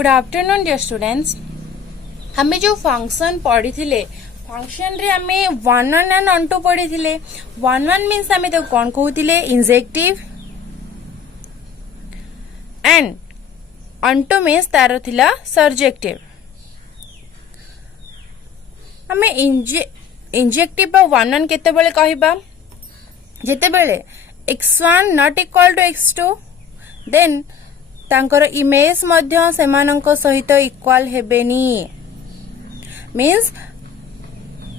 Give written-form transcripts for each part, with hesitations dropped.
Good afternoon dear students. हमें जो function पढ़ी थिले फंक्शन रे हमें वन वन एंड ऑन टू पढ़ी थिले। वन वन मीन्स हमें तो कौन कहूतिले इंजेक्टिव एंड ऑन टू मीन्स तार थिला सर्जेक्टिव। हमें इंजेक्टिव बा वन वन केतेबेले कहिबा जेतेबेले x1 not equal to x2 then तांकर इमेज मध्य सेमानंक सहित इक्वल हेबेनी। मीन्स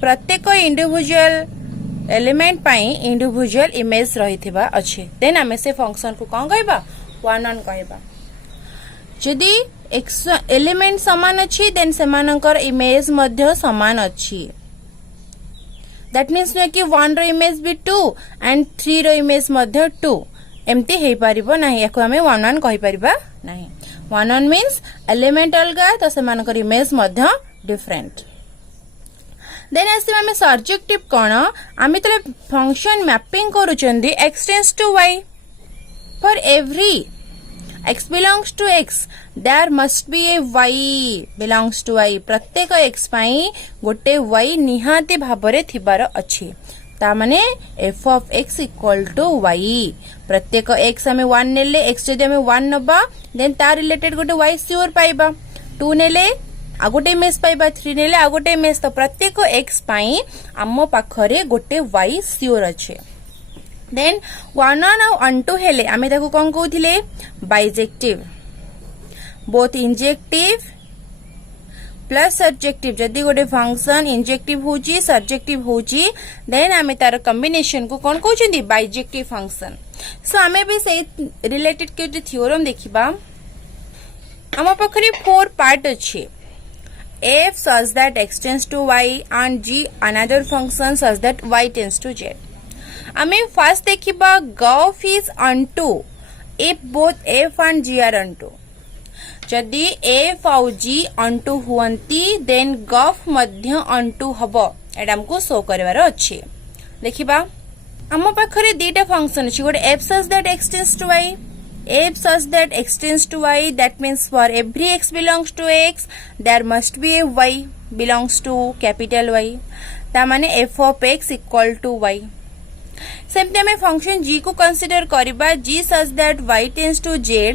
प्रत्येक इंडिविजुअल एलिमेंट पाई इंडिविजुअल इमेज रहिथिबा अछि। देन हमें से फंक्शन को कौन कहबा वन वन कहबा। यदि एक्स एलिमेंट समान अछि देन सेमानंकर इमेज मध्य समान अछि। दैट मीन्स कि 1 रो इमेज भी 2 एंड 3 रो इमेज मध्य 2 एमती हे परिबो नाही। याको हमें वन वन कहि परिबा नाही। वन वन मीन्स एलिमेंट अलगा तो सेमानकर इमेज मध्य डिफरेंट। देन आसी हमें सर्जेक्टिव कोन आमी तले फंक्शन मैपिंग करूचंदी x tends to y for every x belongs to x there must be a y belongs to y। प्रत्येक x पाई गोटे y निहाती भाबरे थिबार अछि। ता माने f of x equal to y। प्रत्येक x हमें 1 नेले x जदि हमें 1 नबा देन तार रिलेटेड गोटे y श्योर पाइबा। 2 नेले आ गोटे इमेज पाइबा। 3 नेले आ गोटे इमेज। तो प्रत्येक x पाई आम पाखरे गोटे y श्योर अछि। देन वन वन और ऑन टू हेले आमे ताको कोन कहउथिले bijective. Both injective plus surjective. जदि गोटे फंक्शन इंजेक्टिव होची सर्जेक्टिव होची देन आमे तार कॉम्बिनेशन को कोन कहउछंदी बाइजेक्टिव फंक्शन। सो आमे भी से रिलेटेड के थ्योरम देखिबा। आम पाखरे 4 पार्ट अछि। f such that x tends to y and g another function such that y tends to z। आमे फर्स्ट देखिबा Gauff is onto if both f and g are onto। जदि f और g onto हुअंती then Gauff मध्य onto हबो। एटा हमको show करबार अछि। देखिबा हम पाखरे दीटा फंक्शन अछि। गोटे f such that x tends to y f such that x tends to y that means for every x belongs to x there must be a y belongs to capital Y। ता माने f of x equal to y। सेमते हमें function g को consider करिबा g such that y tends to z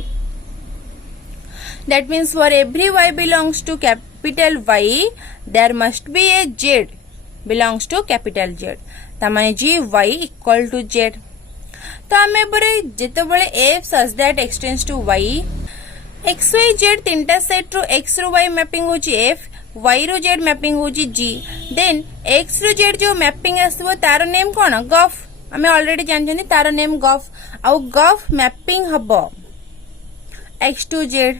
that means for every y belongs to capital Y there must be a z belongs to capital Z। ता माने g y equal to z। तो हमें बरे जेतेबेले f such that x tends to y x y z तीनटा set रो x रो y mapping होची f y रो z mapping होची g then x रो z जो मैपिंग आसबो तार नेम कोन गॉफ। हमें ऑलरेडी जानछनी तार नेम गॉफ आउ गॉफ मैपिंग हबो x टू z।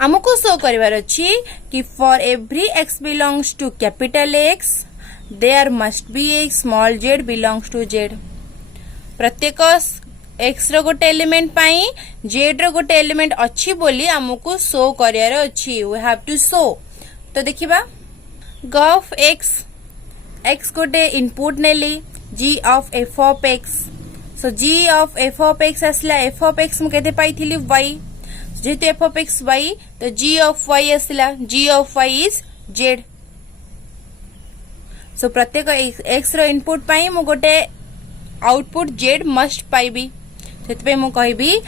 हमको शो करबार अछि कि for every x belongs to capital X there must be a small z belongs to z। प्रत्येक x रो गोटे एलिमेंट पाई z रो गोटे एलिमेंट अछि बोली हमको शो करियार अछि। We have to show. तो देखिबा गॉफ x गोटे इनपुट नेली g of f of x। So g of f of x असला f of x मु केते पाइथिली y जेतु f of x y तो g of y असला g of y is z। सो प्रत्येक x रो input पाई मु गोटे आउटपुट z मस्ट पाइबी। सेतबे मु कहबी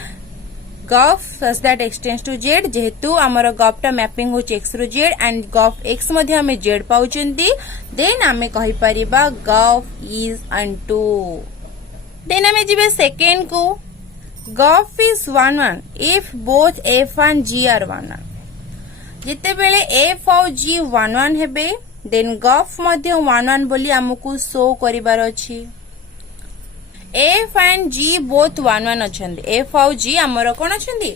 Gauff such that x tends to z जेहेतु हमर गॉफ टा मैपिंग होची x रो z एंड गॉफ x मध्ये हमें z पाउचंती देन हमें कहि परिबा गॉफ इज onto। देन हमें जिबे सेकंड को g o f is 1 1 if both f and g are 1 1। जेते बेले f और g 1 1 हेबे देन गॉफ मध्ये 1 1 बोली हमकु शो करिवार अछि। f and g both 1 1 अछंती। f और g हमर कोन अछंती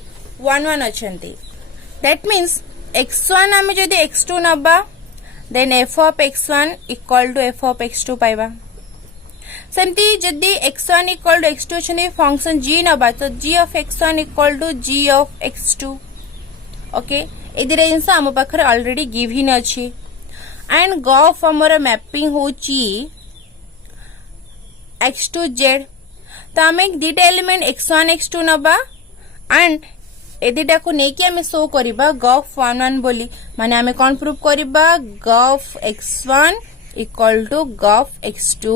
1 1 अछंती। दैट मींस x1 हमें जदि x2 नबा then f of x1 equal to f of x2 पाइबा। सेमती जदि x1 equal to x2 अछंती फंक्शन g नबा तो g of x1 equal to g of x2। Okay एदिरे जिंस हम पाखरे ऑलरेडी गिवन अछि एंड गॉफ हमर मैपिंग होची x to z। तो आम दीटा एलिमेंट x1 x2 नबा एंड ए दिटा को नेकी आमे शो करिबा गफ 1 1 बोली माने आमे कोन प्रूफ करिबा गफ x1 इक्वल टू गफ x2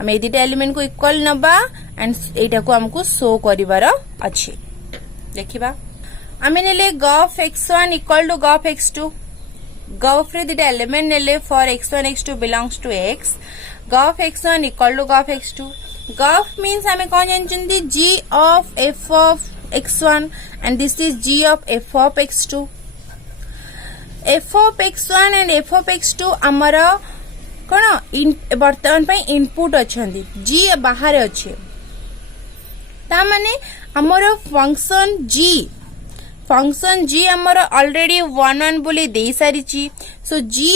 आमे ए दिटा एलिमेंट को इक्वल नबा एंड एटा को हमको शो करिवार अछि देखिबा आमे नेले गफ x1 इक्वल टू गफ x2 गफ रे दिटा एलिमेंट नेले for x1 x2 belongs to x g o f x1 equal to गफ x2 गफ मीन्स हमें कौन जानते g of f of x1 and this is g of f of x2 f of x1 and f of x2 आमर कौन वर्तमान पे input अच्छी g बाहर अच्छे ता माने आमर फंक्शन g आमर ऑलरेडी 1 1 बोली दे सारी सो g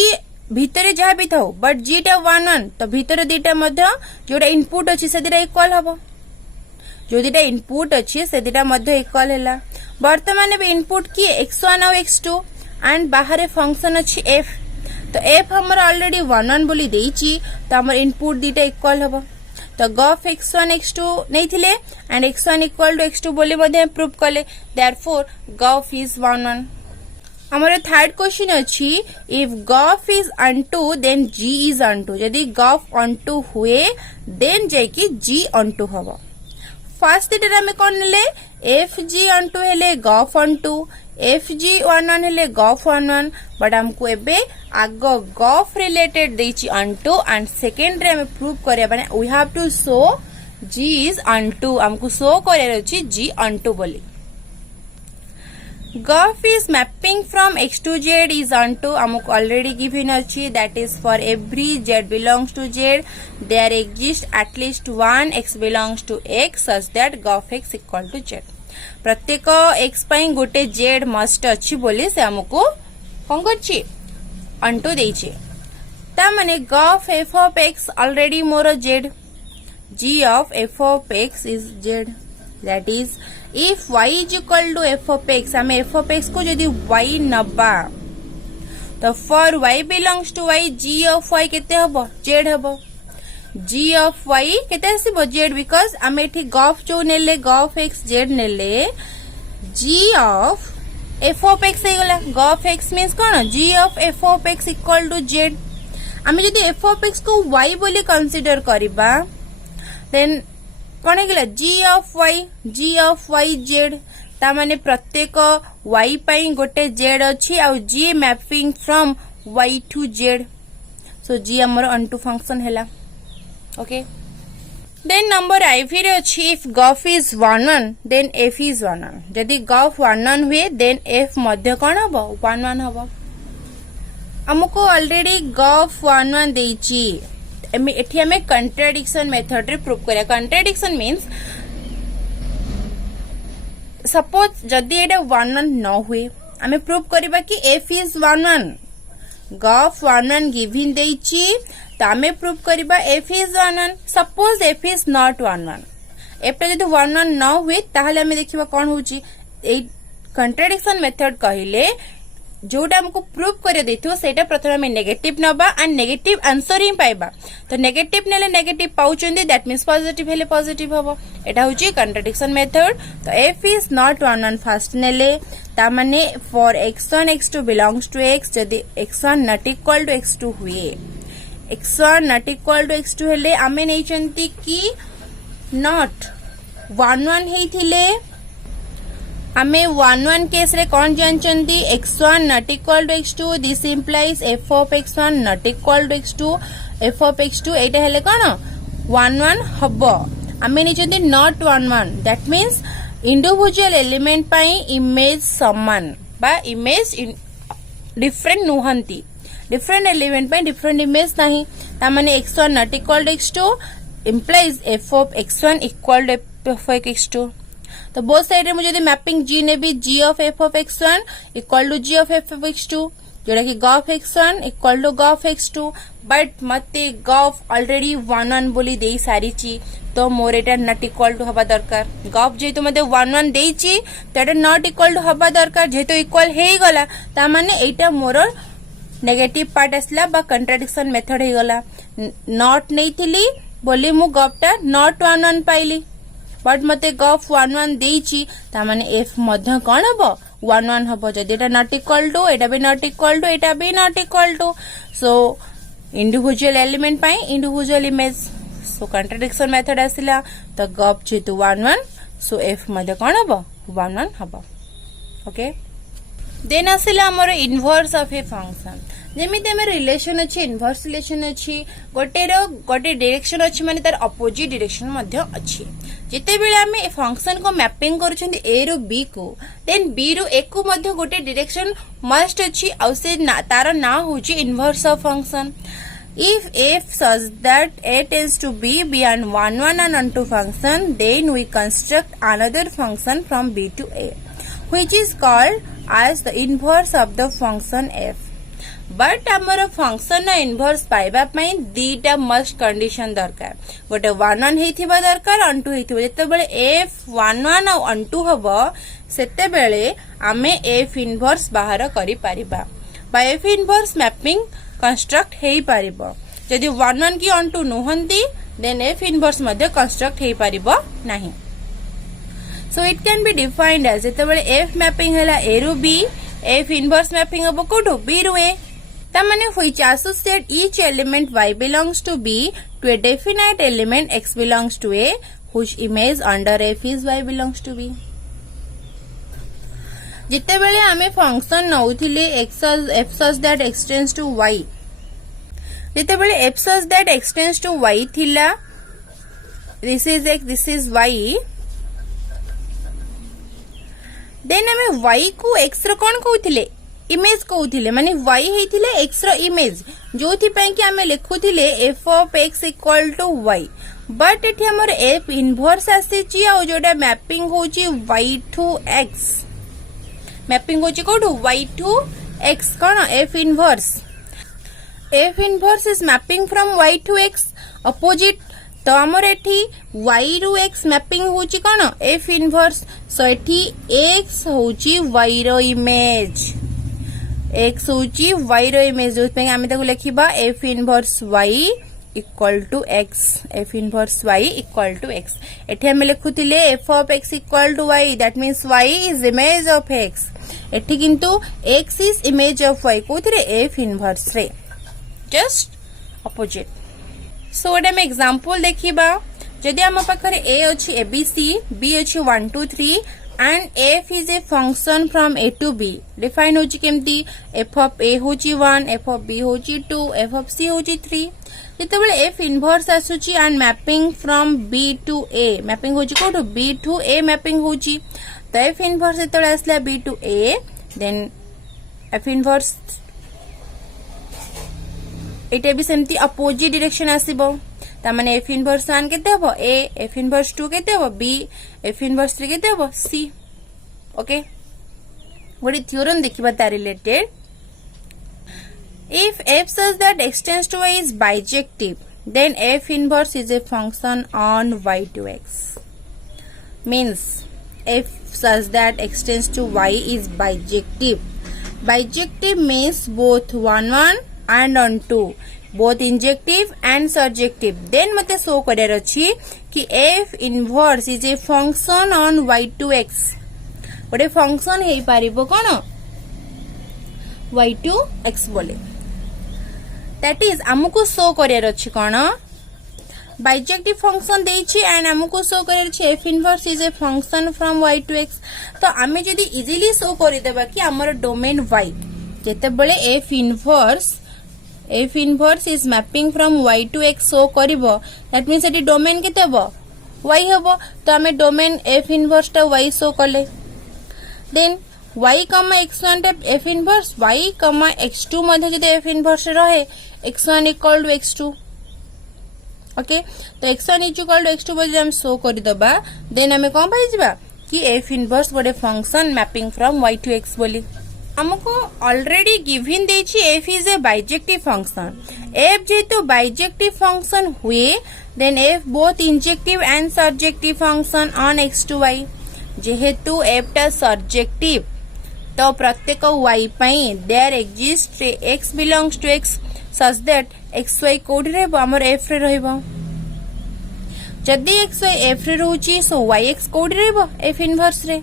भितरे जहाँ भी था बट g टा 1 1 तो भितर दीटा मध्य जोटा इनपुट अच्छी से दीटा इक्वल हबो जो दीटा इनपुट अच्छी से दीटा मध्य इक्वल हैला वर्तमान में इनपुट की x1 और x2 एंड बाहर फंक्शन अच्छी f तो f हमर ऑलरेडी 1 1 बोली देइची तो हमर इनपुट दीटा इक्वल हबो तो गफ x1 x2 नहीं थिले and x1 equal to x2 बोली मध्य प्रूव कले देयरफॉर गफ इज 1 1 हमारे थर्ड क्वेश्चन अच्छी if g o f is onto then g is onto यदि गफ अनटू हुए देन जाइकी g अनटू हबो फर्स्ट दिटा हमें कौन ले एफ जी अनटू हेले गफ अनटू एफ जी 1 1 हेले गफ 1 1 बट हमको एबे आग गफ रिलेटेड देची अनटू एंड सेकेंड रे हमें प्रूव करिया माने we have to show g is onto हमको शो करिया अछि g अनटू बोली g o f is mapping from x to z is onto हमको already given अच्छी that is for every z belongs to z there exists at least one x belongs to x such that gf x equal to z प्रत्येक x ପାଇଁ गोटे z must अच्छी बोली से हमको कौन करछि onto देछि ता माने gf f of x already more z g of f of x is z that is if y is equal to f of x हमें f of x को यदि y नबा तो for y belongs to y g of y केते हबो z हबो g of y केते आसीबो z because हमें एठी गफ जो नेले गफ x z नेले g of f of x हे गला गफ x means cone g of f of x equal to z हमें यदि f of x को y बोली कंसीडर करिबा देन कौन है g of y z ता माने प्रत्येक y पाई गोटे z अच्छी आ g mapping from y to z so g हमर अनटू फंक्शन हैला ओके देन नंबर i फिर अच्छी if g o f is 1 1 then f is 1 1 यदि गफ 1 1 हुए देन f मध्य कौन हबो 1 1 हबो हमको ऑलरेडी गफ 1 1 देची एठी हमें कंट्राडिक्शन मेथड रे प्रूव करिया कंट्राडिक्शन मींस सपोज जदी एटा 1 1 न हुए हमें प्रूव करबा कि f इज 1 1 गफ 1 1 गिवन देछि त हमें प्रूव करबा f is 1 1 suppose f is not 1 1 एटा जदी 1 1 न हुए ताहले हमें देखिबा कोन होची ए कंट्राडिक्शन मेथड कहिले जोटा हमको प्रूव कर देथो सेटा प्रथम हमें नेगेटिव नबा एंड नेगेटिव आंसर ही पाइबा तो नेगेटिव नेले नेगेटिव पाउचंदी दैट मींस पॉजिटिव हेले पॉजिटिव हबो एटा होची कंट्राडिक्शन मेथड तो f इज नॉट 1 1 फर्स्ट नेले ता माने for x1 x2 belongs to x यदि x1 not equal to x2 हुए x1 not equal to x2 हेले आमे नै चंती कि नॉट 1 1 हेथिले हमें 1 1 केस रे कौन जानचंदी x1 not equal to x2 this implies f of x1 not equal to x2 f of x2 एटा हेले कोन 1 1 हबो हमें निचंदी not 1 1 that means individual element pi image समान बा इमेज डिफरेंट नुहंती डिफरेंट एलिमेंट पाई डिफरेंट इमेज नहीं ता माने x1 not equal to x2 implies f of x1 equal to f of x2 तो both side रे मुझे मैपिंग g ने भी g of f of x1 equal to g of f of x2 जोड़ा कि गफ x1 इक्वल टू गफ x2 but मते गफ ऑलरेडी 1 1 बोली दे सारी ची तो मोर एटा नॉट इक्वल टू हबा दरकार गफ जेतु मते 1 1 देची तो एटा नॉट इक्वल टू हबा दरकार जेतु इक्वल हे गला ता माने एटा मोर नेगेटिव पार्ट असला बा कंट्राडिक्शन मेथड हे गला नॉट नहीं थिली बोली मु गफटा नॉट 1 1 पाइली बट मते गफ 1 1 देइची ता माने f मध्य कोन हबो 1 1 हबो जदि एटा नॉट इक्वल टू एटा भी नॉट इक्वल टू एटा भी not equal to so individual element पाई individual image so contradiction method आसिला तो गप जेतु 1 1 सो f मध्य कोन हबो 1 1 हबो ओके देन आसिला हमर इनवर्स ऑफ ए फंक्शन जेमिति हम रिलेशन अछि इनवर्स रिलेशन अछि गोटे डायरेक्शन अछि माने तार अपोजिट डायरेक्शन मध्य अछि जेते बेले हम ए फंक्शन को मैपिंग करूछंती a रु b को देन b रु a को मध्य गोटे डायरेक्शन मस्ट अछि औ से तार ना होची inverse of function if f such that a tends to b and 1 1 and onto function then we construct another function from b to a which is called as the inverse of the function f but आमर function ना inverse पाइबा पई दीटा must condition दरकार गोटे 1 1 हेथिबा दरकार unto हेथिबा जते बेले f 1 1 और अनटू हबो सेते बेले आमे f इनवर्स बाहर करि परिबा बाय f इनवर्स मैपिंग कंस्ट्रक्ट हेई परिबो जदि 1 1 की अनटू नहंती देन f इनवर्स मध्ये कंस्ट्रक्ट हेई परिबो नाही so it can be defined as जते बेले f मैपिंग हला a रु b f इनवर्स मैपिंग हबो कोठो b रु a तामाने which associate each element y belongs to b to a definite element x belongs to a whose image under f is y belongs to b जिते बेले आमे function नउथिले x f such that x tends to y जिते बेले f such that x tends to y थिला this is x this is y then आमे y को x रो कोन कहउथिले इमेज कहउथिले माने y हेथिले x रो इमेज जोथि पय कि हमें लिखुथिले f of x equal to y but एठी हमर f इनवर्स आसीची आ जोडा मैपिंग होची y to x मैपिंग होची कोठो y to x cone f inverse is mapping from y to x opposite तो हमर एठी y रो x मैपिंग होची कोन f इनवर्स सो एठी x होची y रो इमेज x होची y रो इमेज जो पे हमें ताको लिखिबा f inverse y equal to x f inverse y equal to x एठी हम लिखुतिले f of x equal to y that means y is image of x एठी किंतु x is image of y कोथिरे f इनवर्स रे just opposite so एटा हम example देखिबा जदि हम पाखरे a अछि abc b अछि 1 2 3 and f is a function from a to b define होची केमती f of a होची 1 f of b होची 2 f of c होची 3 जेते बेले f इनवर्स आसुची and mapping from b to a mapping होची कोठो b to a मैपिंग होची तो f इनवर्स जेते आसला b to a then f inverse एटा भी सेमती अपोजिट डायरेक्शन आसीबो ता माने f इनवर्स 1 केते हबो a f इनवर्स 2 केते हबो b f इनवर्स 3 केते हबो c ओके गोटे थ्योरम देखिबा ता related if f such that x tends to y is bijective then f inverse is a function on y to x means f such that x tends to y is bijective means both 1 1 and on 2 both injective and surjective then मते show करियर अछि कि f inverse is a function on y to x गोटे function हेई पारिबो कोन y to x बोले that is हमको शो करियर अछि कोन बाइजेक्टिव फंक्शन देछि एंड हमको शो करियर अछि f inverse is a function from y to x तो आमे जदी इजीली शो करि देबा कि हमर डोमेन y जेते बेले f inverse is mapping from y to x show करिवो दैट मींस एटी डोमेन केते हबो y हबो तो आमे डोमेन f इनवर्स ता y शो करले देन y, x1 टा f इनवर्स y, x2 मध्ये जदि f इनवर्स रहे x1 equal to x2 okay तो x1 इक्वल टू x2 बजे हम शो करि दबा देन हमें कोन पाइ जिबा कि f इनवर्स गोटे function mapping from y to x बोली हमको ऑलरेडी गिवन देछि f is a bijective function f जेतो बाइजेक्टिव फंक्शन हुए then f both injective and surjective function on x to y जेहेतु f टा सर्जेक्टिव तो प्रत्येक y पई there exist x belongs to x such that xy कोड रे हमर f रे रहइबो जदि एक्स वाई एफ रे रोची सो वाई एक्स कोड रहबो एफ इनवर्स रे।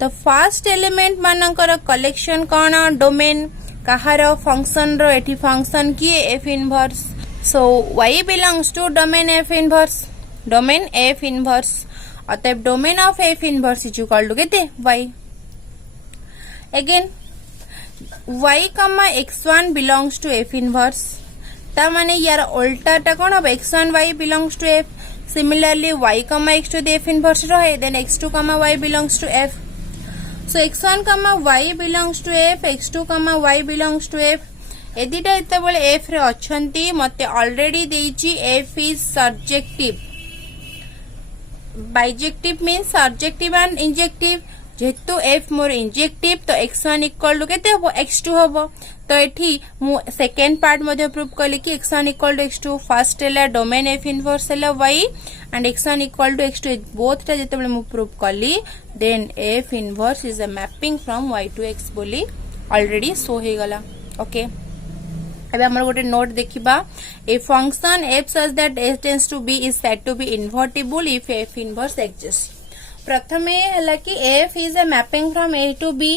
तो फर्स्ट एलिमेंट मानकर कलेक्शन कौन डोमेन कहार फंक्शन रो एठी फंक्शन किए F inverse. So y belongs to domain f inverse, domain f inverse, अतएव domain of f inverse is equal to केते y। again y comma x1 belongs to f inverse, ता माने यार उल्टा टा कौन अब x1 y belongs to f, similarly y comma x2 the f inverse रहे, then x2 comma y belongs to f, so x1 comma y belongs to f, x2 comma y belongs to f। एदिटा एतबेले f रे अछंती मते already देइची f is surjective, bijective means surjective and injective, जेहेतु f मोर injective तो x1 equal to केते हबो x2 हबो। तो एठी मु सेकंड पार्ट मध्ये प्रूव कली कि x1 equal to x2, first हैला डोमेन एफ इनवर्स हैला y and x1 equal to x2, both टा जेतेबेले मु प्रूव कली then f inverse is a mapping from y to x बोली ऑलरेडी शो हे गला। ओके एबे हमर गोटे नोट देखिबा, a function f such that s tends to b is said to be invertible if f inverse exists। प्रथमे हला कि f is a mapping from a to b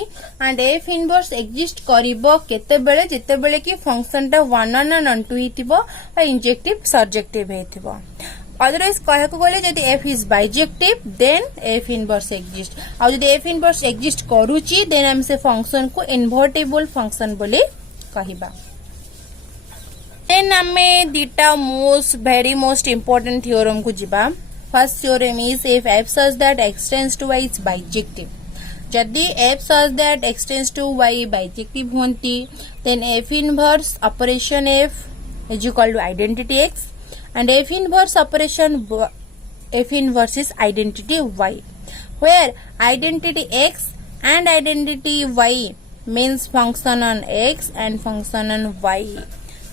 and f inverse exist करिवो केते बेले जेते बेले कि function टा 1 1 and 2 हिथिबो आ इंजेक्टिव सर्जेक्टिव हेथिबो। अदरवाइज कहको गले जदि f is bijective then f inverse exist, आ जदि f inverse exist करूची देन हम से फंक्शन को इन्वर्टिबल फंक्शन बोले कहिबा। देन आमे दीटा वेरी मोस्ट इंपोर्टेंट थ्योरम को जिबा। First theorem is if f such that x tends to y is bijective, जदि f such that x tends to y bijective होंती then f inverse operation f is equal to identity x and f inverse operation f inverse is identity y, where identity x and identity y means function on x and function on y।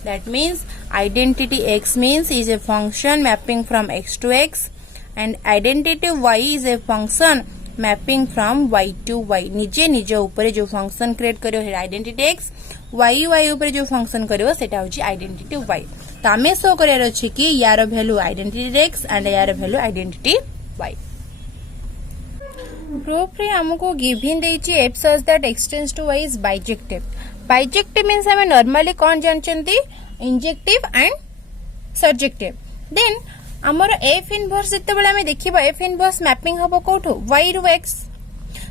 That means identity x means is a function mapping from x to x and identity y is a function mapping from y to y। निजे निजे ऊपर जो function create करियो है identity x, y y ऊपर जो function करियो सेटा होची आइडेंटिटी y। तो आमे शो करियर अछि कि यार वैल्यू आइडेंटिटी x एंड यार वैल्यू आइडेंटिटी y। प्रूफ रे हमको गिवन देछि f such that x tends to y is bijective। Bijective means हमें नॉर्मली कौन जानचंती इंजेक्टिव एंड सर्जेक्टिव। देन हमर एफ इनवर्स जते बेले हमें देखिबा एफ इनवर्स मैपिंग हबो कोठो y रु x,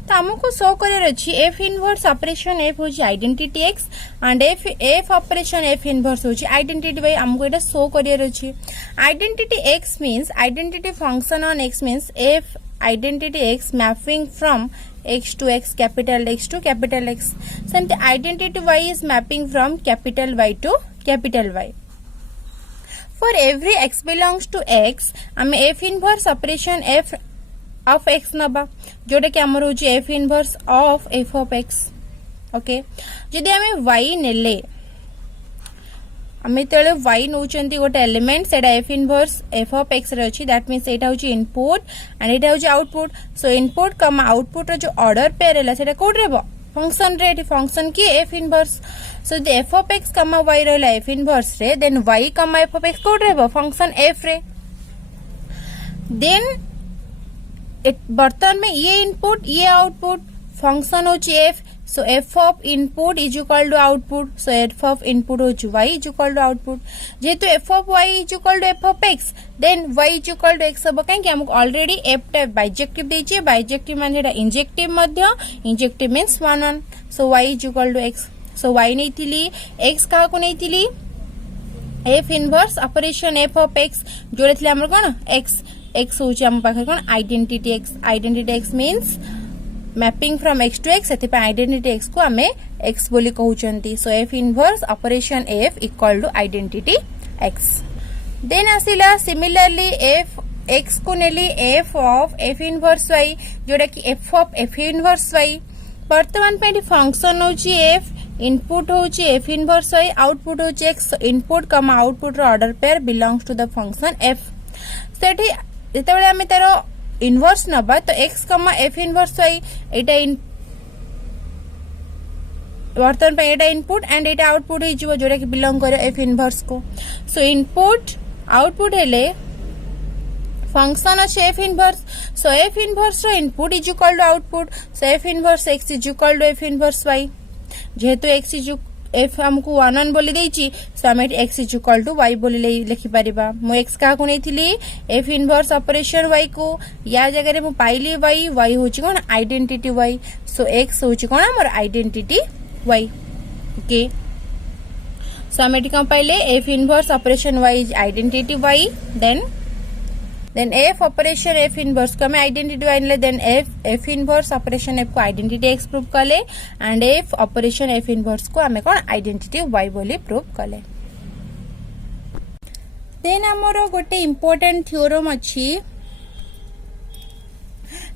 तो हमको शो करियर अछि एफ इनवर्स ऑपरेशन एफ होची identity x and f operation f inverse होची आइडेंटिटी y। हमको एटा शो करियर अछि identity x means identity function on x means F identity x mapping from x to x, capital X to capital X, so identity y is mapping from capital Y to capital Y। For every x belongs to x आमे f inverse operation f of x नबा जोटा कि हमर होची f inverse of f of x। Okay जदि आमे y नेले आमे तेले y नउचंती गोटे एलिमेंट सेटा f inverse f of x रे अछि, दैट मींस एटा होची इनपुट एंड एटा होची output. So input comma output रो जो ऑर्डर पेयर हैला सेटा कोड रेबो फंक्शन रे, एटी फंक्शन की f inverse. So the f of x comma y रहला f इनवर्स रे, then y comma f of x कोड रेबो फंक्शन f रे। देन बर्तन में ये इनपुट ये आउटपुट फंक्शन होची f, so f of input is equal to output, so f of input होची y is equal to output। जेहेतु f of y is equal to f of x then y is equal to x हबो काहे कि हमको already f टा bijective देछि, bijective माने एटा injective Madhya, injective means 1 1, so y is equal to x। so y नैथिली x का को नैथिली f inverse operation f of x जोड़े थिले हमर कोन x, x होची हम पाखे कोन identity x, identity x means mapping from x to x, सेति पे आइडेंटिटी x को हमें x बोली कहउचंती। So f inverse operation f equal to identity x। Then आसिला सिमिलरली f x को नेली f of f inverse y जोटा कि f of f inverse y। वर्तमान पे फंक्शन होची f, इनपुट होची f इनवर्स y, आउटपुट होची x। इनपुट कमा आउटपुट रो order pair belongs to the function f। सेठी जेतेबेले हमें तारो इनवर्स नबा तो x कमा f इनवर्स y एटा वर्तमान पे एटा इनपुट एंड एटा आउटपुट ही जीवो जोड़ा कि बिलोंग करे f इनवर्स को। सो इनपुट आउटपुट हेले फंक्शन अच्छे f inverse so f inverse रो input is equal to output so f inverse x is equal to f inverse y जेहेतु एक्स इज एफ हमको 1 1 बोली देछि सो हम x is equal to y बोली लिखि परिबा मो एक्स का को नेथिली एफ इनवर्स ऑपरेशन वाई को या जगह रे मो पाइली वाई वाई होची कोन आइडेंटिटी वाई सो एक्स होची कोन हमर आइडेंटिटी वाई ओके सो हम एटी कम पाइले f inverse operation y is identity y then f operation f inverse को हमें आइडेंटिटी वाई ले then f inverse operation f को आइडेंटिटी एक्स प्रूव कले and f operation f inverse को हमें कौन आइडेंटिटी वाई बोली प्रूव कले देन हमर गोटे इंपोर्टेंट थ्योरम अछि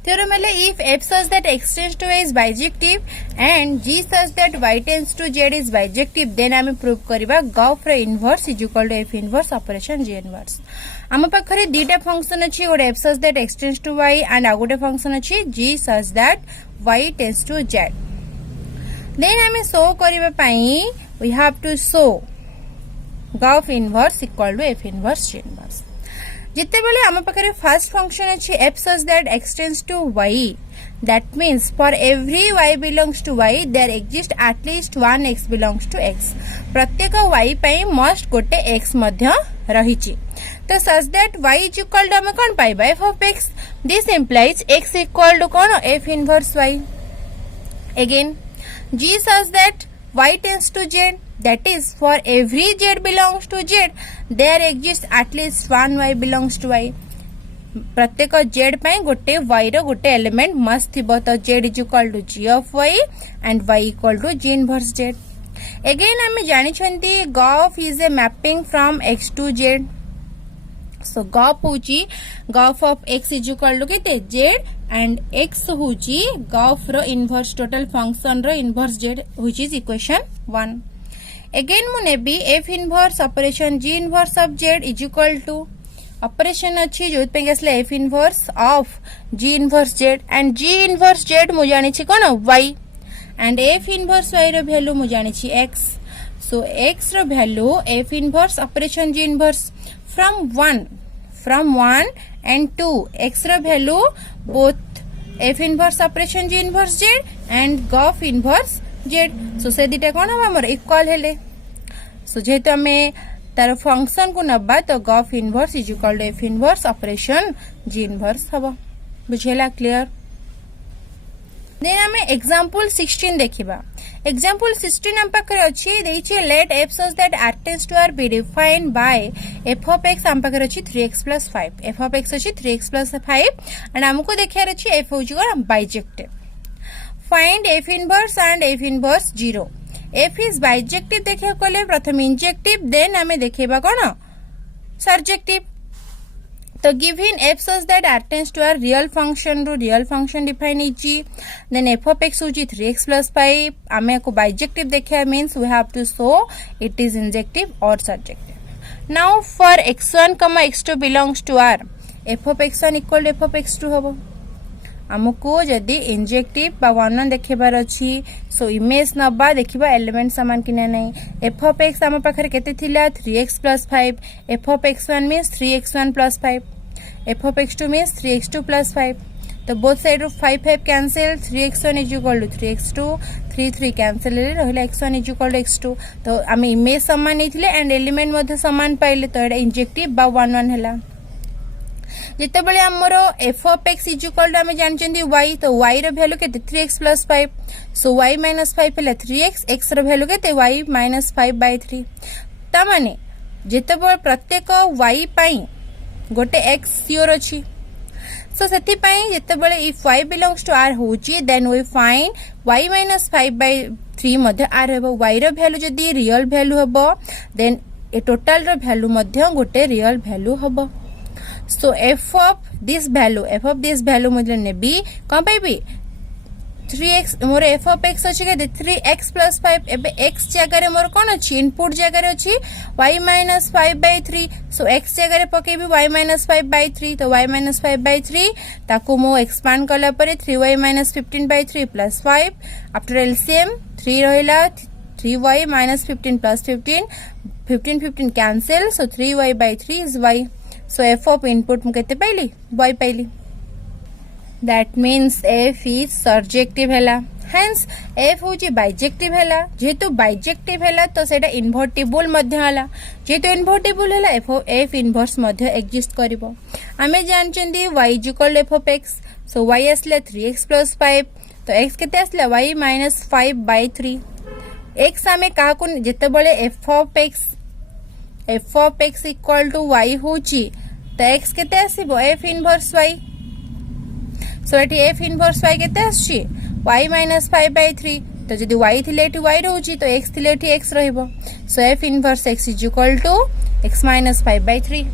theorem है if f such that x tends to y is bijective and g such that y tends to z is bijective then आमे प्रूव करिबा गॉफ रो inverse is equal to f inverse operation g inverse आम पाखरे दीटा function अछि गोटे f such that x tends to y and आ गोटे function अछि g such that y tends to z then आमे शो करिबा पई we have to show g o f inverse equal to f inverse g inverse जिते बेले आम पाखरे फर्स्ट फंक्शन अछि f such that x tends to y that means for every y belongs to y there exists at least one x belongs to x प्रत्येक y पई must गोटे x मध्य रहिछि तो such that y is equal to हम कोन पाइबा f of x this implies x equal to cone f inverse y again g such that y tends to z that is for every z belongs to z there exists at least one y belongs to y प्रत्येक z पई गोटे y रो गोटे element must थिबो तो z is equal to g of y and y equal to g inverse z again हम जानि छंती gof is a mapping from x to z so gof होची gof of x is equal to केते z and x होची gof रो inverse total function रो inverse z which is equation 1 again मु नेबी f inverse operation g inverse of z is equal to operation अच्छी जो पे गेसले f inverse of g inverse z and g inverse z मु जानि छी कोन y and f inverse y रो वैल्यू मु जानि छी x सो x रो value f inverse operation g inverse from 1 and 2 x रो value both f inverse operation g inverse z and g o f inverse z so से दिटा कोन हमर equal हेले सो जेहेतु हमें तार फंक्शन को नबा तो g o f inverse is equal to f inverse operation g inverse हबो बुझेला क्लियर देन हमें एग्जांपल 16 देखिबा एग्जांपल 16 हम पाखरे अछि देछि late f such that r tends to r be defined by f of x हम पाखरे अछि 3x + 5 f of x अछि 3x + 5 एंड हमको देखियार अछि f होछि कोन bijective find f inverse and f inverse 0 f is bijective देखिया कोले प्रथम इंजेक्टिव देन हमें देखेबा कोन सर्जेक्टिव तो given f such that r tends to a real function रो रियल फंक्शन डिफाइन इची देन f of x होची 3x + 5 हमें को बाइजेक्टिव देखिया means we have to show it is injective और surjective now for x1, x2 belongs to r f of x1 equal to f of x2 हबो हमको जदि injective बा 1 1 देखेबार अछि सो इमेज नबा देखिबा एलिमेंट समान किने नै f of x हम पाखर केते थिला 3x + 5 f of x1 means 3x1 + 5 f of x2 means 3x2 + 5 तो both side of 5 5 cancel 3x1 is equal to 3x2 3 3 cancel रहला x1 is equal to x2 तो हम इमेज समान नैथिले एंड एलिमेंट मध्ये समान पाइले तो एटा इंजेक्टिव बा 1 1 हैला जिते बेले हमरो f of x is equal to हम जानचंदी y तो y रो वैल्यू केते 3x + 5 सो y - 5 हैला 3x x रो वैल्यू केते y - 5/3 ता माने जिते बेले प्रत्येक y पई गोटे x सियोर अछि सो सेति पई जिते बेले if y belongs to r होची देन वी फाइंड y - 5/3 मध्ये r हेबो y रो वैल्यू जदी रियल वैल्यू हेबो देन ए टोटल रो वैल्यू मध्ये गोटे रियल वैल्यू हेबो so f of this value मुझे नेबी कौन पाइबी 3x more f of x अछि के 3x + 5 एबे x जगह रे मोर कोन अछि इनपुट जगह रे अछि y - 5/3 सो x जगह रे पकेबी y - 5/3 तो y - 5/3 ताको मो एक्सपांड कला परे 3y - 15/3 + 5 आफ्टर एलसीएम 3 रहिला 3y - 15 + 15 15 15 cancel so 3y/3 is y so f of input मु केते पाइली y पाइली that means f is surjective हैला हेंस एफ होची बाइजेक्टिव हैला जेहेतु बाइजेक्टिव हैला तो सेटा इन्वर्टिबल मध्य हैला जेहेतु इन्वर्टिबल हैला एफ इनवर्स मध्य एग्जिस्ट करिवो आमे जानचंदी y is equal to f of x so y आसले 3x + 5 तो x केते आसले y - 5/3 x आमे का को जेते बळे f of x equal to y होची तो x केते आसीबो f इनवर्स y सो एटी f इनवर्स y केते आछी y - 5/3 तो जदि y थिले एटी y रहउची तो x थिले एटी x रहइबो so f inverse x is equal to x - 5/3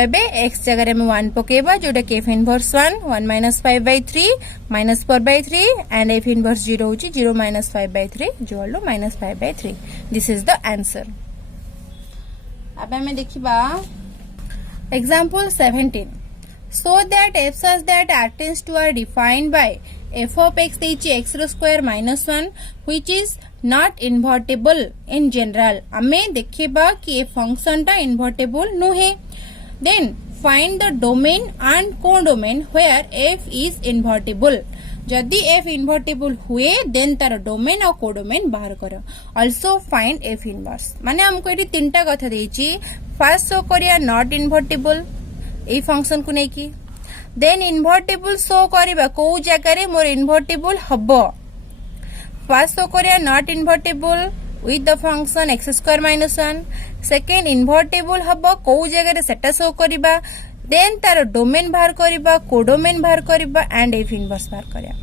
एबे x जगह में 1 पकेबा जोटा के f inverse 1 - 5/3 -4/3 and f inverse 0 होची 0 - 5/3 जो hello -5/3 this is the answer अब हमें देखिबा example 17 so that f such that artins 2 are defined by f of x देछि x रो square -1 which is not invertible in general हमें देखिबा कि ए फंक्शन टा इन्वर्टिबल नुहे then find the domain and codomain where f is invertible जदि f invertible हुए then तार डोमेन और कोडोमेन बाहर करो also find f इनवर्स माने हमको एटी तीनटा कथा देछि फर्स्ट शो करिया नॉट इन्वर्टिबल ए फंक्शन को नेकी देन इन्वर्टिबल शो करिबा को जगह रे मोर इन्वर्टिबल हबो फर्स्ट शो करिया not invertible with the function x square minus 1 second invertible हबो को जगह रे सेटा शो करिबा देन तार डोमेन बाहर करिबा कोडोमेन बाहर करिबा एंड एफ इनवर्स बाहर करिया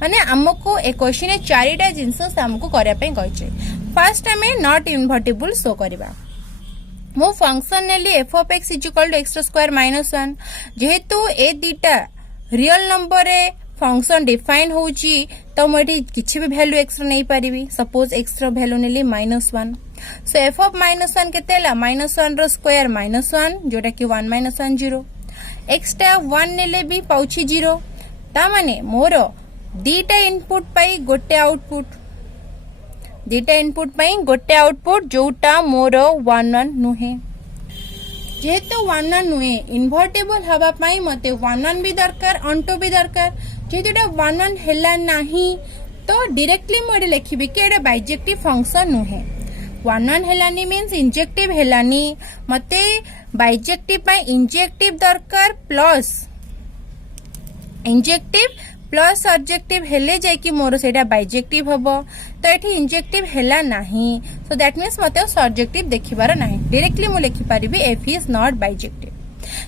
माने हमको ए क्वेश्चन ए चारिटा जिंस हमको करिया पे कहै फर्स्ट हमें नॉट इन्वर्टिबल शो करिबा मो फंक्शन नेली f of x is equal to x square -1 जेहेतु ए दीटा रियल नंबर रे फंक्शन डिफाइन होची तो मोटी किछि भी वैल्यू x रो नै परिबी सपोज x रो वैल्यू नेली -1 सो f of -1 केतेला -1 रो स्क्वायर -1 जोटा कि 1 - 1 0 x टा 1 नेले भी पाउची 0 ता माने मोर दीटा इनपुट पाई गोटे आउटपुट दीटा इनपुट पाई गोटे आउटपुट जोटा मोर 1 1 नुहे जेहेतु 1 1 नुहे इन्वर्टिबल हवा पाई मते 1 1 भी दरकार ऑन2 भी दरकार जेहेतु 1 1 हेला नाही तो डायरेक्टली मोडे लिखिबे कि एटा बाइजेक्टिव फंक्शन नुहे 1 1 हेलानी मीन्स इंजेक्टिव हेलानी मते बाइजेक्टिव पाई इंजेक्टिव दरकार प्लस इंजेक्टिव प्लस सब्जेक्टिव हेले जाय कि मोर सेटा बाइजेक्टिव हबो तो एठी इंजेक्टिव हेला नाही सो दैट मीन्स मते सब्जेक्टिव देखिबार नाही डायरेक्टली मु लिखि परिबी एफ इज नॉट बाइजेक्टिव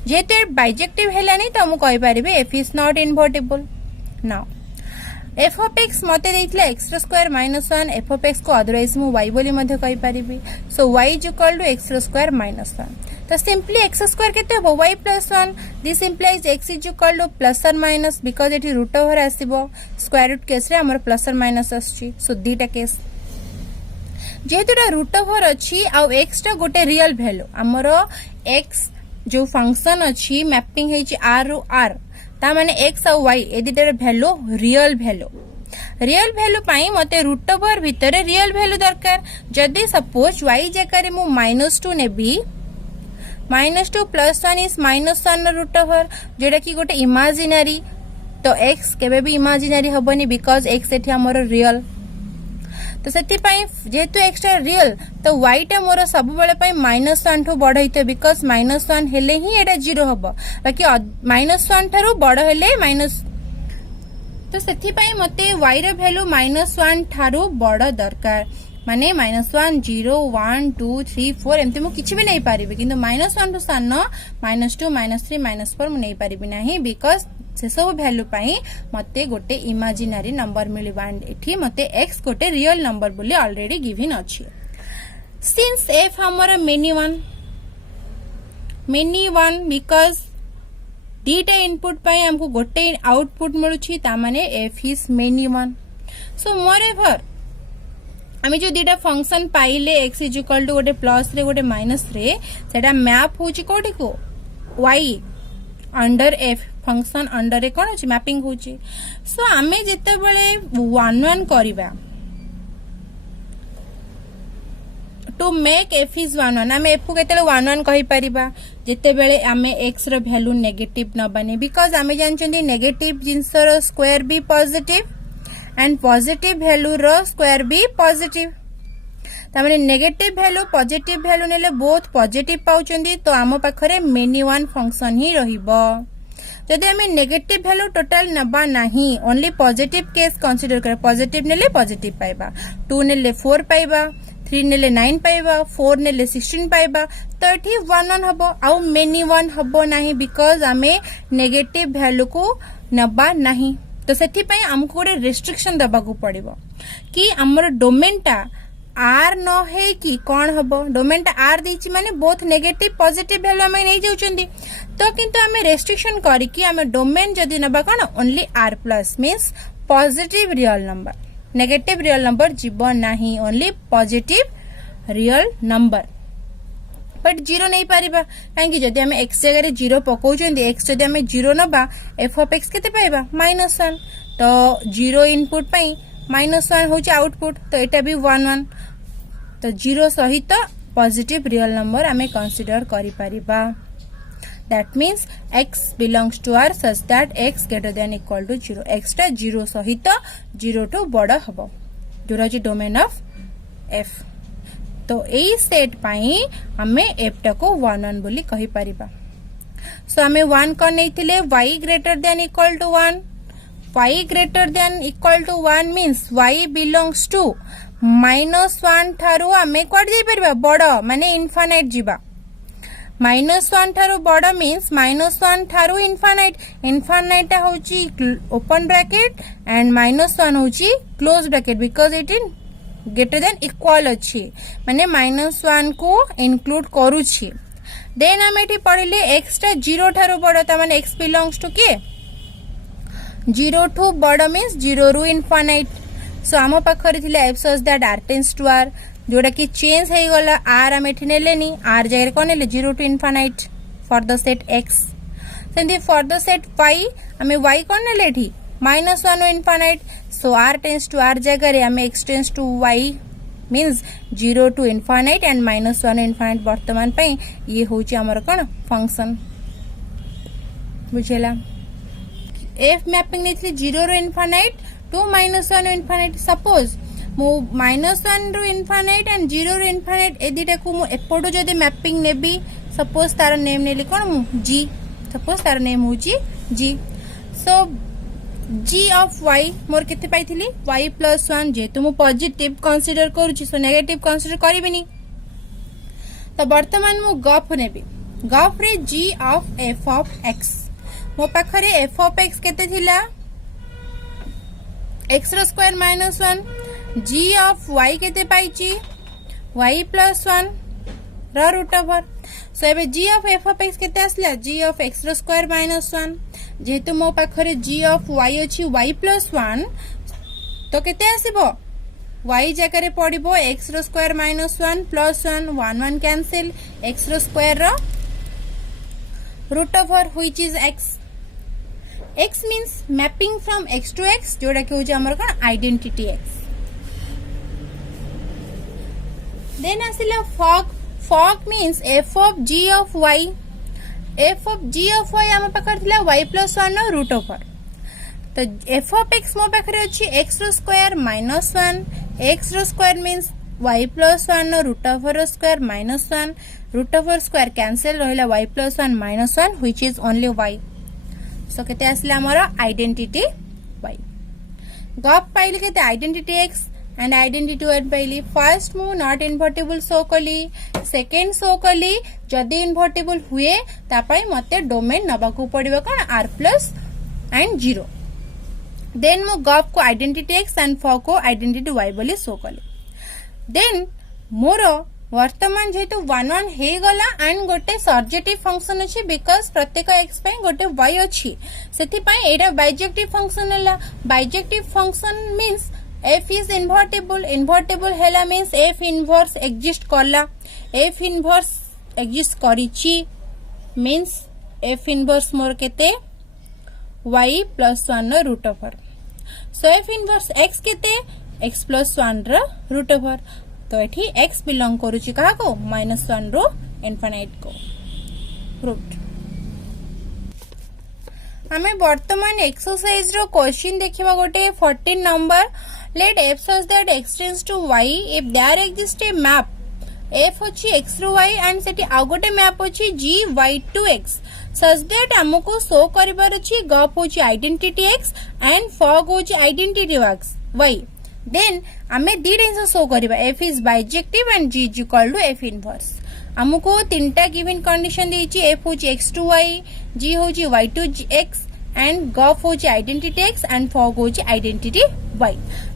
जेते बाइजेक्टिव हेला नहीं तो मु कहि परिबी f is not invertible now f of x मते देइतले x square -1 f of x को अदरवाइज मु y बोली मध्ये कहि परिबी so y is equal to x square -1 तो सिंपली एक्स स्क्वायर केते हो y + 1 this implies x is equal to plus और माइनस बिकॉज एटी रूट ओवर आसीबो स्क्वायर रूट केस रे हमर प्लस और माइनस आछी सो दीटा केस जेहेतुटा रूट ओवर अछि आ x टा गोटे रियल वैल्यू हमर x जो फंक्शन अछि मैपिंग हेछि r रो r ता माने x और y ए दिटर वैल्यू रियल वैल्यू पाई मते रूट ओवर भितरे रियल वैल्यू दरकार जदी सपोज y जगह रे मु -2 नेबी -2 + 1 इज -1 रूट ओवर जेटा कि गोटे इमेजिनरी तो x केबे भी इमेजिनरी हबनी बिकॉज x एठी हमर रियल तो सेति पाई जेहेतु x टा रियल तो y टा मोर सब बेले पाई -1 ठो बड़ होइते बिकॉज -1 हेले ही एटा 0 हबो बाकी -1 थारु बड़ हेले माइनस तो सेति पाई मते y रे वैल्यू -1 थारु बड़ दरकार माने -1 0 1 2 3 4 एमते मु किछि भी नै पारिबे किंतु -1 टू सान -2 -3 -4 मु नै पारिबे नाही बिकॉज से सब वैल्यू पाई मते गोटे इमेजिनरी नंबर मिलिबा एठी मते x गोटे रियल नंबर बोली ऑलरेडी गिवन अछि सिंस f हमर मेनी वन बिकॉज दीटा इनपुट पाई हमको गोटे आउटपुट मिलुछि ता माने f is many one so moreover आमे जो दीटा फंक्शन पाइले x इज इक्वल टू गोटे प्लस रे गोटे माइनस रे सेटा मैप होची कोठी को y under f function under रे कोन अछि मैपिंग होची सो आमे जेते बेले 1 1 करिबा टू मेक एफ इज 1 1 आम एफ को केते 1 1 कहि परिबा जेते बेले आमे एक्स रो वैल्यू नेगेटिव न बने बिकॉज आमे जानचंदी नेगेटिव जिंस रो स्क्वायर भी पॉजिटिव एंड पॉजिटिव वैल्यू रो स्क्वायर भी पॉजिटिव तामने नेगेटिव वैल्यू पॉजिटिव वैल्यू नेले बोथ पॉजिटिव पाउचंदी तो आम पाखरे मेनी वन फंक्शन ही रहिबो जदि आम नेगेटिव वैल्यू टोटल नबा नहीं ओनली पॉजिटिव केस कंसीडर करे पॉजिटिव नेले पॉजिटिव पाइबा 2 नेले 4 पाइबा 3 नेले 9 पाइबा 4 नेले 16 पाइबा तो एठी 1 1 हबो आउ मेनी वन हबो नाही बिकॉज आमे नेगेटिव वैल्यू को नबा नहीं तो सेठी पई हमको गोटे रेस्ट्रिक्शन दबाकू पड़िबो कि हमर डोमेन टा आर न है कि कौन हबो डोमेन टा आर देछि माने बोथ नेगेटिव पॉजिटिव वैल्यू हमें नहीं जाउचंदी तो किंतु हमें रेस्ट्रिक्शन करी कि हमें डोमेन जदी नबा कोन only R plus means positive real number negative real number जीव नहीं only positive real number but zero नहीं पारिबा काहेकि जदी हमें x जगह जीरो पकाउचंदी x जदी हमें जीरो नबा f ऑफ x केते पाइबा -1 तो जीरो इनपुट पई -1 होची आउटपुट तो एटा भी 1 1 तो जीरो सहित पॉजिटिव रियल नंबर आमे कंसीडर करि परिबा that means x belongs to r such that x greater than equal to 0 x टा 0 सहित 0 टू बड़ा हबो जोरा जी डोमेन ऑफ f तो एई सेट पाई हमें f टा को 1 1 बोली कहि परिबा सो हमें 1 को नैथिले y greater than equal to 1 y greater than equal to 1 means y belongs to -1 Tharu आमे कोड जाई परबा बडो माने इनफाइनाइट जीवा -1 थारू बडो means -1 थारू इनफाइनाइट होची ओपन ब्रैकेट एंड -1 होची close bracket because it in greater than equal अछि माने -1 को इंक्लूड करूची देन हम एठी पढिले x टा 0 थारू बडो त माने x belongs to के 0 टू बड़ मीन्स 0 रु इनफाइनाइट सो आम पाखरे थिले f such that r tends to r जोड़ा कि चेंज हे गला r हम एठी नेलेनी r जगह कोन नेले 0 to infinite for the set x सेंदी फॉर द सेट y हमें y कोन नेले एठी -1 infinite so r tends to r जगह रे हमें x tends to y means 0 to infinite and -1 infinite वर्तमान पई ये होची हमर कोन फंक्शन बुझेला f मैपिंग नेथि 0 रो इनफाइनाइट टू -1 इनफाइनाइट सपोज मु -1 रो इनफाइनाइट एंड 0 रो इनफाइनाइट ए दिटा को मु एपोडो जदि मैपिंग नेबी सपोज तार नेम नेली कोन मु g सपोज तार नेम होची g so g of y मोर केते पाइथिली y + 1 जेतु मु पॉजिटिव कंसीडर करूची सो नेगेटिव कंसीडर करिबिनी तो वर्तमान मु गफ नेबी गफ रे g of f of x मो पाखरे f ऑफ x केते थिला x रो स्क्वायर -1 g ऑफ y केते पाइची y + 1 रो रूट ओवर सो एबे g of f of x केते आसला g ऑफ x रो स्क्वायर -1 जेतु मो पाखरे g ऑफ y अछि y + 1 तो केते आसीबो y जगह रे पडिबो x रो स्क्वायर -1 + 1 1 1 कैंसिल x रो स्क्वायर रो root over which is x x means mapping from x to x जोड़ा कि होची हमर कोन आइडेंटिटी x देन आसिला fog means f of g of y f of g of y हम पकड़ थिला y + 1 नो रूट ओवर तो f of x मो पकड़ अछि x रो स्क्वायर -1 x रो स्क्वायर means y + 1 नो रूट ओवर रो square -1 root over square cancel रहिला y + 1 -1 which is only y so केते आसले हमर आइडेंटिटी y गप पाइले केते identity x and identity y पाइली फर्स्ट मु नॉट इन्वर्टिबल शो कली सेकंड शो कली जदी इन्वर्टिबल हुए ता पई मते डोमेन नबाकू पड़िबो कोन r प्लस एंड 0 देन मु गप को आइडेंटिटी x एंड फ को आइडेंटिटी y बोली शो कली देन मोर वर्तमान जेतु 1 1 हे गला एंड गोटे सर्जेटिव फंक्शन अछि बिकॉज़ प्रत्येक x पई गोटे y अछि सेति पई एटा बाइजेक्टिव फंक्शन हला bijective function means f is invertible हेला मींस f इनवर्स एग्जिस्ट करला f इनवर्स एग्जिस्ट करिछि मींस f इनवर्स मोर केते y + 1 नो root over so f inverse x केते x + 1 रो रूट ओवर तो एठी x बिलोंग करूची कहा को -1 रो इनफिनाइट को प्रूव्ड। हमें वर्तमान एक्सरसाइज रो क्वेश्चन देखिबा गोटे 14 number let f such that x tends to y if there exists a map f होची x रो y एंड सेठी आ गोटे मैप होची g y to x such that हमको शो करबार अछि गप होची आइडेंटिटी x एंड फॉग होची identity y then हमें दी जिंस शो करबा f is bijective and g is equal to f inverse. हमको तीनटा गिवन कंडीशन देछि f होची x to y g होची y to x and gof होची आइडेंटिटी x एंड फॉग होची आइडेंटिटी y।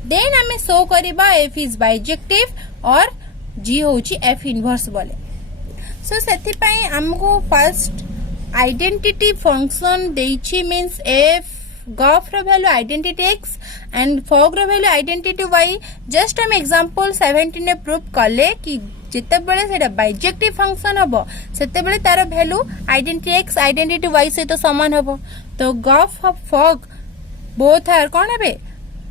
देन हमें शो करबा f इज बाइजेक्टिव और g होची f इनवर्स बोले। सो सेति पई हमको फर्स्ट आइडेंटिटी फंक्शन देछि मींस f गफ रो value identity x and fog रो वैल्यू आइडेंटिटी y। जस्ट हम एग्जांपल 17 ने प्रूव करले कि जिते बेले सेटा बाइजेक्टिव फंक्शन हबो सेते बेले तार value identity x identity y से तो समान हबो। तो gof of fog both are कोन हेबे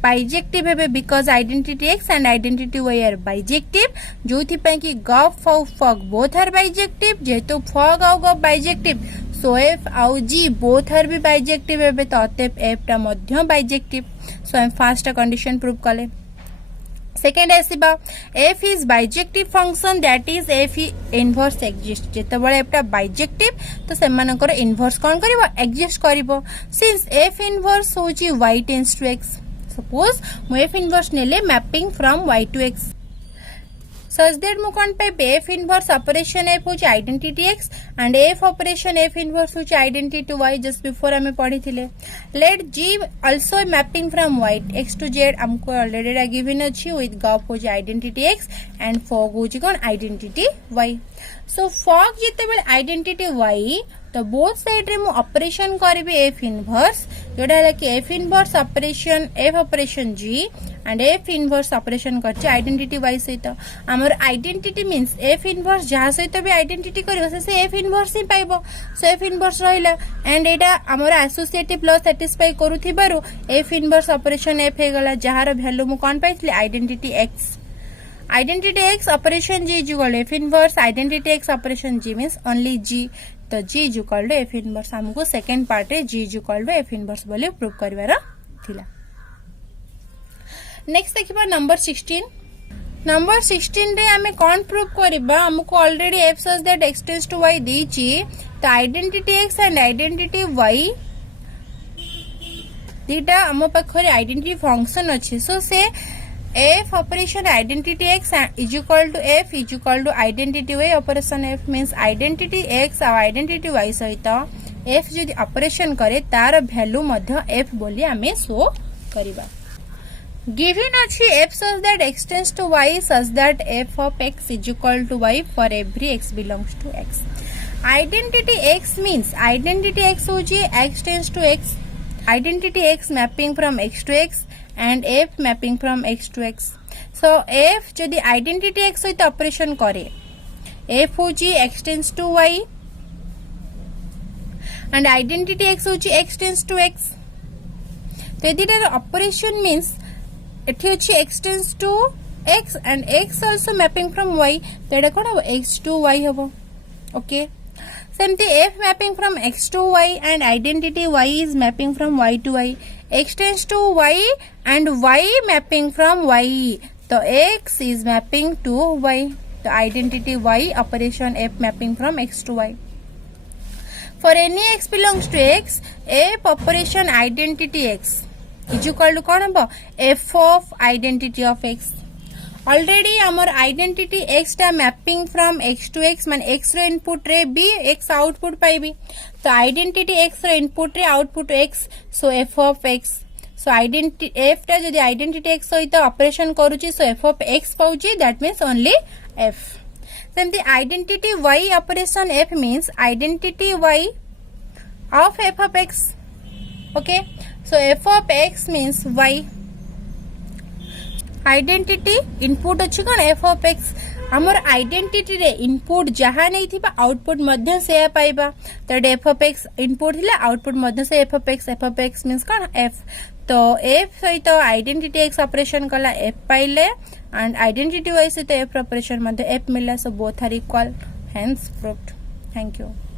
बाइजेक्टिव हेबे because identity x and identity y are bijective जोथि पय कि gof of fog both are bijective जेतो फॉग आउ गफ बाइजेक्टिव सो एफ आउ जी बोथ आर भी बाइजेक्टिव हेबे तो अतएव एफ टा मध्य बाइजेक्टिव। सो हम फर्स्ट कंडीशन प्रूव कले। सेकेंड आसीबा f is bijective function that is f inverse exist जेते बळे एटा बाइजेक्टिव तो सेमानकर इनवर्स कोन करिवो एक्जिस्ट करिवो सिंस f इनवर्स होची y tends to x। Suppose मु f इनवर्स नेले mapping from y to x such that मु कोन पे f इनवर्स ऑपरेशन f होची identity x and f operation f inverse होची आइडेंटिटी y जस्ट बिफोर हमें पढ़ी थिले। Let g also mapping from y x to z हमको already given अछि विथ गफ होची आइडेंटिटी x एंड फॉग होची कोन आइडेंटिटी y। सो फॉग जेते बेले आइडेंटिटी y तो बोथ साइड रे मु ऑपरेशन करबी f इनवर्स जोडा है कि f inverse operation f operation g and f inverse operation करछि आइडेंटिटी y सहित। हमर आइडेंटिटी मींस f इनवर्स जहा सहित भी आइडेंटिटी करबो से f इनवर्स ही पाइबो। सो f इनवर्स रहिला एंड एटा हमर एसोसिएटिव लॉ सैटिस्फाई करूथिबारु f इनवर्स ऑपरेशन f हे गला जहार वैल्यू मु कोन पाइथले identity x। Identity x operation g is equal f inverse identity x operation g means only g तो g is equal to f inverse. हमको second part रे g is equal to f inverse बोले prove करवार थिला। Next देखिबा number 16। Number 16 रे हमें कोन prove करबा हमको already f such that x tends to y देछि तो identity x and identity y दीटा हम पाखरे आइडेंटिटी फंक्शन अछि। सो से f operation identity x is equal to f is equal to identity y operation f means identity x और identity y सहित f जदि ऑपरेशन करे तार वैल्यू मध्य f बोली हमें शो करबा। गिवन अछि f such that x tends to y such that f of x is equal to y for every x belongs to x. Identity x means identity x होची x tends to x, identity x mapping from x to x and f mapping from x to x. So f जदि identity x सहित operation करे f होची x tends to y and identity x होची x tends to x. तो यदि operation means एठी अछि x tends to x and x also mapping from y तो एटा कोन हो x to y हबो। ओके सेमती f mapping from x to y and identity y is mapping from y to y, x tends to y and y mapping from y तो x is mapping to y तो identity y operation f mapping from x to y। For any x belongs to x f operation identity x is equal to कोन हबो f of identity of x। Already हमर identity x टा mapping from x to x मान x रो input रे भी x output पाइबी तो आइडेंटिटी x रो इनपुट रे output x so f of x। So identity f टा जदि आइडेंटिटी x सहित ऑपरेशन करूची सो f ऑफ x पाउची दैट मींस ओनली f। सेमती identity y operation f means identity y of f of x। Okay so f of x means y, identity input अछि कोन f of x आमर identity रे input जहाँ नहीं थी output मध्य से पाइबा तो एफ ऑफ एक्स इनपुट थिला आउटपुट मध्य से एफ ऑफ एक्स मींस कौन एफ तो एफ सहित आइडेंटिटी एक्स ऑपरेशन कला एफ पाइले एंड आइडेंटिटी वाइज सहित एफ ऑपरेशन मध्य एफ मिला so both are equal hence proved thank you